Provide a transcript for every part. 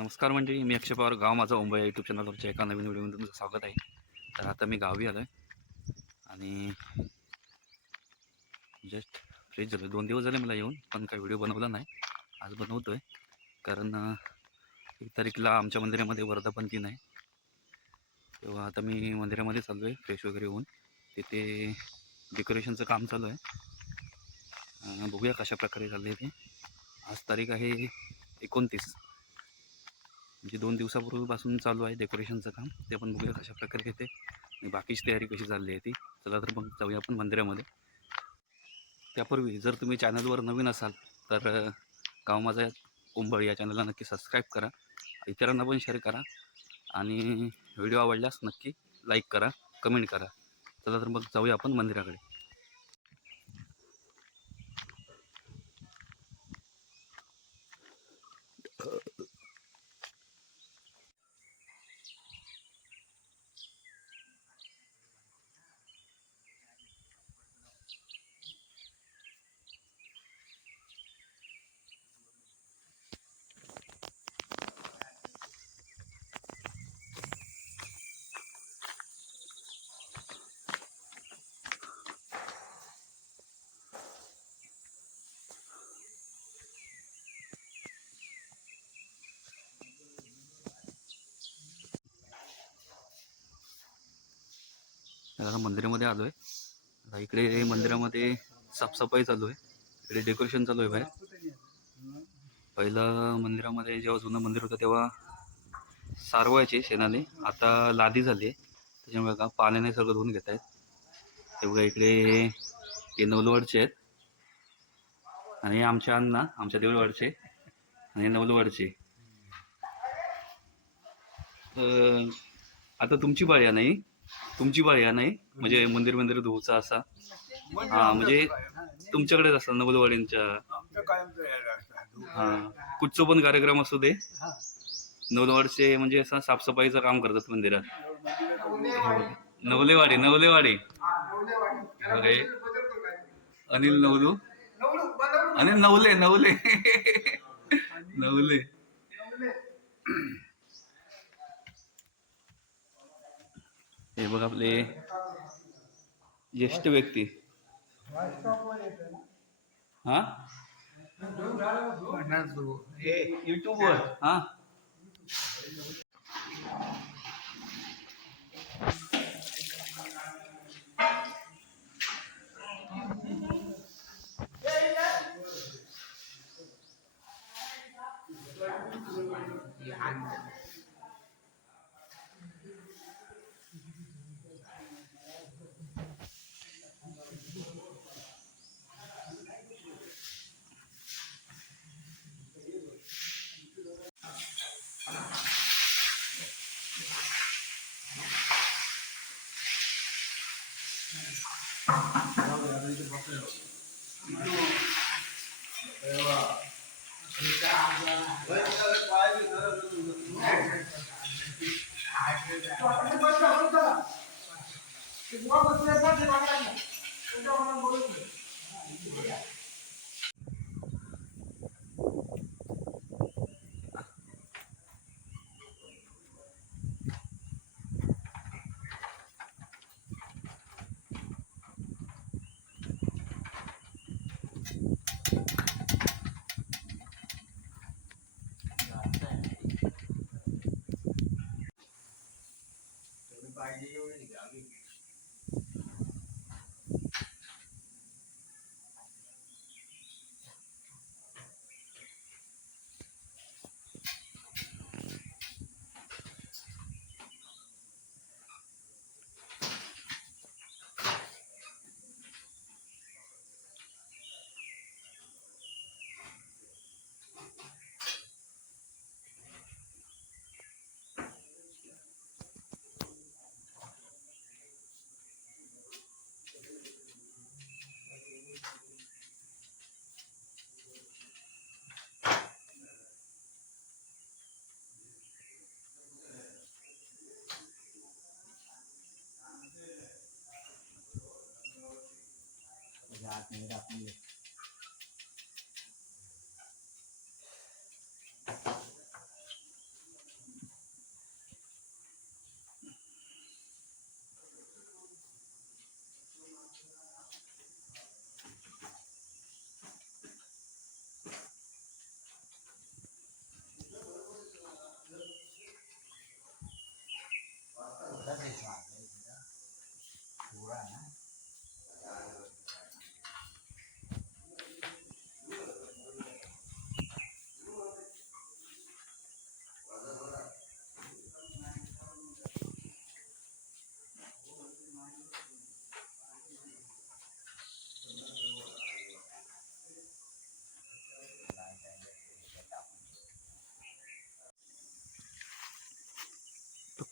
नमस्कार मंडळी मी अक्षय पवार गाव माझा मुंबई यूट्यूब चॅनलवरच्या एका नवीन व्हिडिओमध्ये तुमचं स्वागत आहे. तर आता मी गावी आलो आहे आणि जस्ट फ्रेश झालो दोन दिवस झाले मला येऊन पण काही व्हिडिओ बनवला नाही. आज बनवतो आहे कारण एक तारीखला आमच्या मंदिरामध्ये वर्धापन आहे. तेव्हा आता मी मंदिरामध्ये चाललो आहे फ्रेश वगैरे होऊन. तिथे डेकोरेशनचं काम चालू आहे. बघूया कशा प्रकारे चाललं आहे ते. आज तारीख आहे एकोणतीस. म्हणजे दोन दिवसापूर्वीपासून चालू आहे डेकोरेशनचं काम ते पण बघूया कशा प्रकारे येते आणि बाकीची तयारी कशी चालली आहे ती चला तर मग जाऊया आपण मंदिरामध्ये. त्यापूर्वी जर तुम्ही चॅनलवर नवीन असाल तर गाव माझा कुंबळ या चॅनलला नक्की सबस्क्राईब करा. इतरांना पण शेअर करा. आणि व्हिडिओ आवडल्यास नक्की लाईक करा कमेंट करा. चला तर मग जाऊया आपण मंदिराकडे. आता मंदिरामध्ये आलो आहे इकडे मंदिरामध्ये साफसफाई चालू आहे. इकडे डेकोरेशन चालू आहे बाहेर. पहिलं मंदिरामध्ये जेव्हा जुनं मंदिर होतं तेव्हा सारवायचे शेणाने. आता लादी झाली आहे. त्याच्यामुळे का पाण्याने सगळं धुवून घेत आहेत. ते बघा इकडे हे नवलवाडचे आहेत. आणि आमच्या अण्णा आमच्या देऊळवाडचे आणि नवलवाडचे. आता तुमची बाळी आहे नाही तुमची बाळी आहे नाही? म्हणजे मंदिर मंदिर धुवचा असा. हा म्हणजे तुमच्याकडेच असतात नवलवाडींच्या. हा कुठचं पण कार्यक्रम असू दे. हा. नवलवाडचे म्हणजे असं साफसफाईचं काम करतात मंदिरात. नवलेवाडी नवलेवाडी. अरे. अनिल नवलू? अनिल नवले नवले. नवले. हे बघ आपले ज्येष्ठ व्यक्ती. हा? हे युट्यूबवर. हा? बोलून lahat ng hirap nila.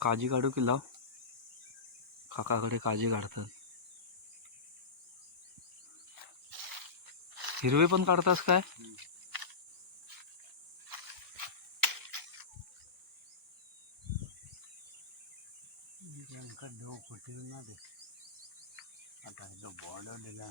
काजी काढू की लाव? काकाकडे काजी काढतात. हिरवे पण काढतास काय? ना आता बॉर्डर दिला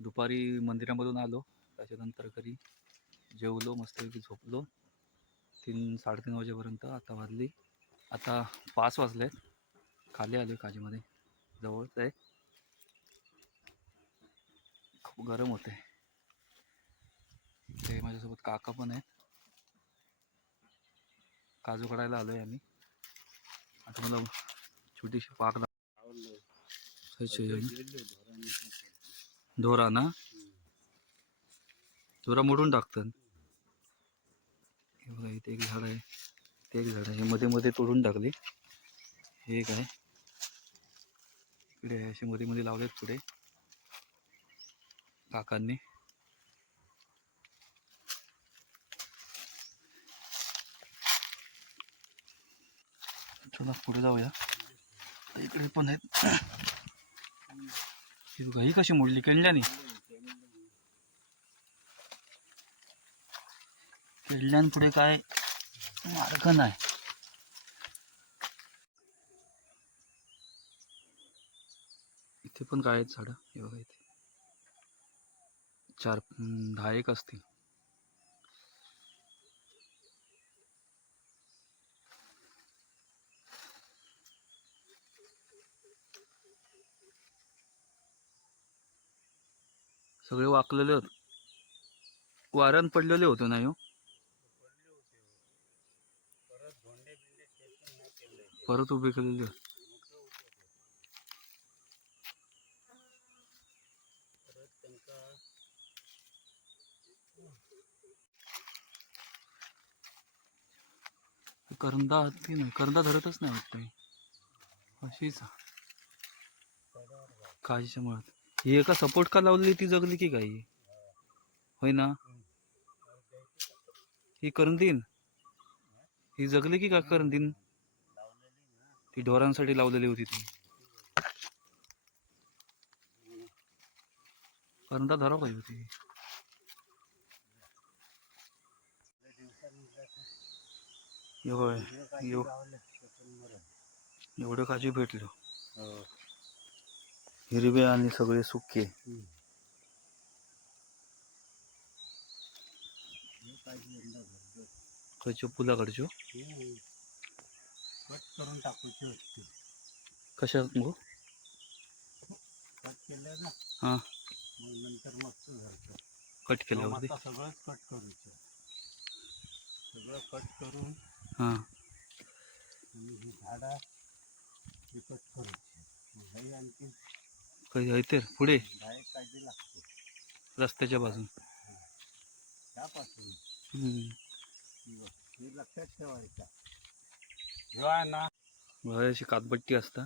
दुपारी मंदिरामधून आलो. त्याच्यानंतर घरी जेवलो मस्तपैकी झोपलो. तीन साडेतीन वाजेपर्यंत आता वाजली. आता पाच वाजले खाली आलो काजीमध्ये. जवळच आहे. खूप गरम होते ते माझ्यासोबत काका पण आहेत. काजू काढायला आलोय आम्ही. आता मला छोटीशी पाक आहे. ना. दोरा ना? दोरा मोडून टाकतात. हे बघा इथे एक झाड आहे. ते एक झाड आहे. हे मध्ये मध्ये तोडून टाकली. हे एक आहे. इकडे असे मध्ये मध्ये लावलेत पुढे. काकांनी. थोडा पुढे जाऊया. इकडे पण आहेत. ही बघा ही कशी मोडली केळल्याने केळल्यान पुढे काय मार्ग नाही. इथे पण काय आहेत झाडं? हे बघा इथे. चार दहा एक असतील. सगळे वाकलेले होते. वाऱ्यान पडलेले होते नाही हो परत उभे केलेले होते. करंदा हत्ती नाही करंदा धरतच नाही वाटतं. अशीच. काजीच्या मुळात. ही एका सपोर्ट का लावली ती जगली की काही होय ना? ही करंदीन. ही जगली की का करंदीन? ती ढोरांसाठी लावलेली होती ती. करंदा धरा पाहिजे होती. होय एवढं काजू भेटलो. हो. हिरवे आणि सगळे सुके. खयच्या पुलाकडच्यो कट करून टाकूची कशात गो कट केलं ना हां. मग नंतर मस्त झालं. कट केल्यावरती सगळंच कट करूचं सगळं कट करून हां. आणि ही झाडा ही कट करूची हे आणखी काही आहे तर पुढे. रस्त्याच्या बाजून. लक्षात ठेवायचा. अशी कातबट्टी असता.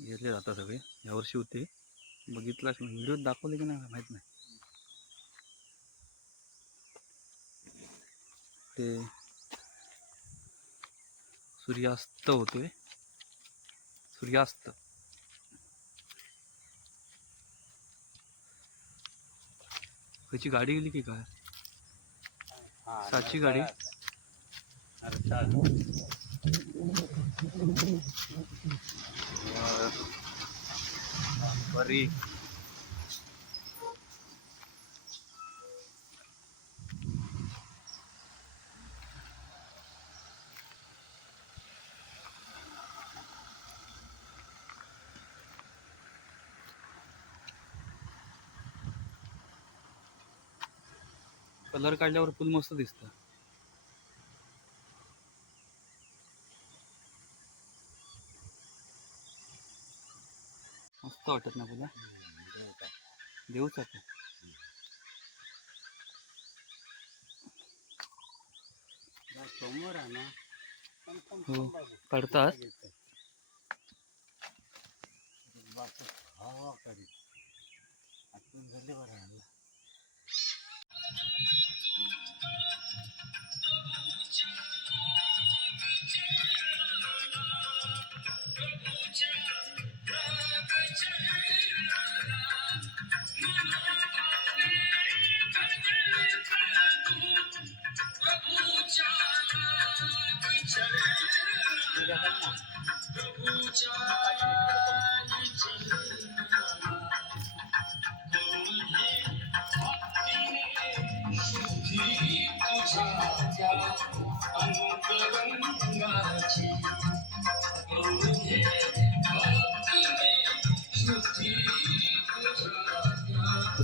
गेले जाता सगळे. यावर्षी होते. बघितला व्हिडिओ दाखवले की नाही माहीत नाही. ते सूर्यास्त होतोय. सूर्यास्त. त्याची गाडी गेली की काय? सातची गाडी? बरी कलर काढल्यावर फुल मस्त दिसतं. मस्त वाटत ना तुला देऊच बा, समोर आहे ना. हो. हवा आतून झाले बरं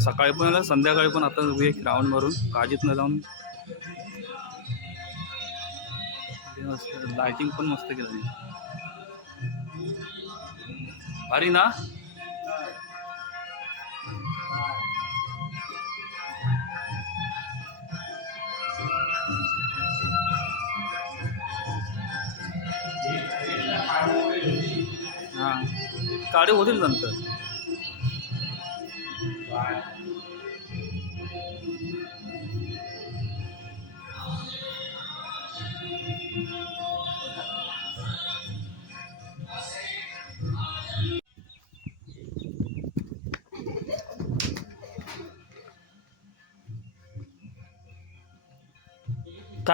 सकाळी पण आला संध्याकाळी पण आता एक राऊंड मारून काजीत न जाऊन. लायटिंग पण मस्त केली भारी ना? हा. काढे होतील नंतर.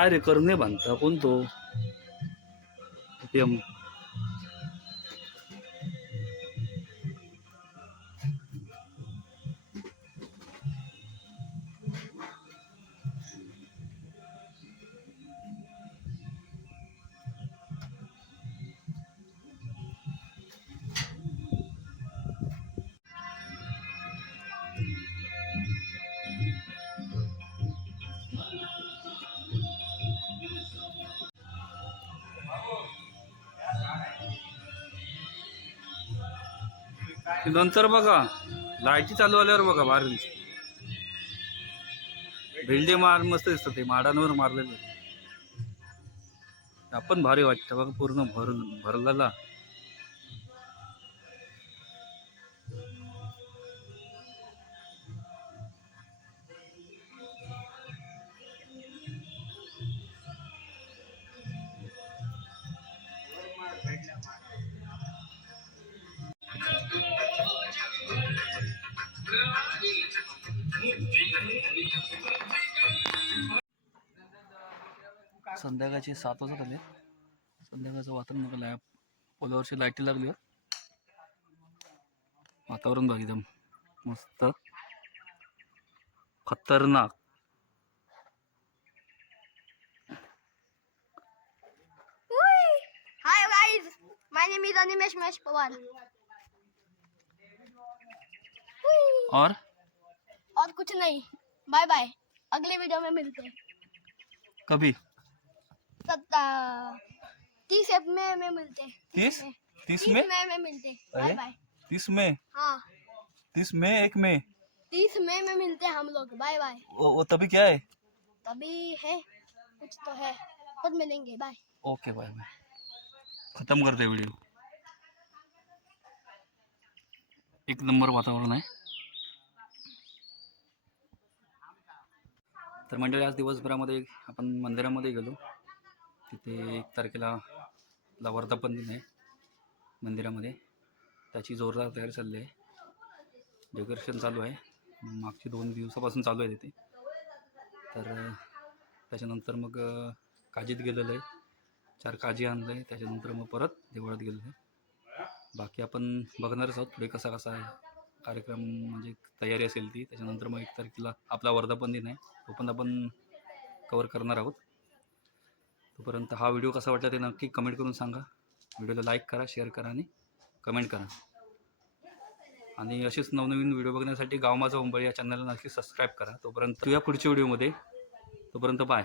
कार्य रे करणे बांधता कोण नंतर बघा. लायटी चालू आल्यावर बघा भारी दिसते भिल्डे मार मस्त दिसतं ते माडांवर मारलेले. आपण भारी वाटतं बघा पूर्ण भर भरलेला. संध्याकाळचे सात वाजत आले. संध्याकाळचं वातावरण बघा लॅब पोलावरची लाईटी लागली हो. वातावरण बघ एकदम. मस्त. खतरनाक. Hi guys, my name is Animesh Mesh Pawar. और? और कुछ नहीं. बाय बाय अगले वीडियो में मिलते हैं. कभी. तीस में में मिलते तीस तीस? में। में? में मिलते बाय बाय तीस में? हाँ। तीस में एक में? तीस में में मिलते हम लोग। बाय बाय वो, तभी क्या है? तभी है। कुछ तो है। तब मिलेंगे। बाय। ओके बाय बाय खत्म करते व्हिडिओ एक नंबर वातावरण आहे तर मंडळी आज दिवसभरामध्ये आपण मंदिरामध्ये गेलो. तिथे एक तारखेला आपला वर्धापन दिन आहे मंदिरामध्ये. त्याची जोरदार तयारी चालली आहे. डेकोरेशन चालू आहे. मागचे दोन दिवसापासून चालू आहे तिथे. तर त्याच्यानंतर मग काजीत गेलेलं आहे. चार काजी आणलं आहे त्याच्यानंतर मग परत देवळात गेलेलं आहे. बाकी आपण बघणारच आहोत पुढे कसा कसा आहे. कार्यक्रम म्हणजे तयारी असेल ती. त्याच्यानंतर मग एक तारखेला आपला वर्धापन दिन आहे. तो पण आपण कवर करणार आहोत. तोपर्यंत हा व्हिडिओ कसा वाटला ते नक्की कमेंट करून सांगा. व्हिडिओला लाईक करा शेअर करा आणि कमेंट करा. आणि असेच नवनवीन व्हिडिओ बघण्यासाठी गाव माझा मुंबई या चॅनलला नक्की सबस्क्राईब करा. तोपर्यंत या पुढच्या व्हिडिओमध्ये. तोपर्यंत बाय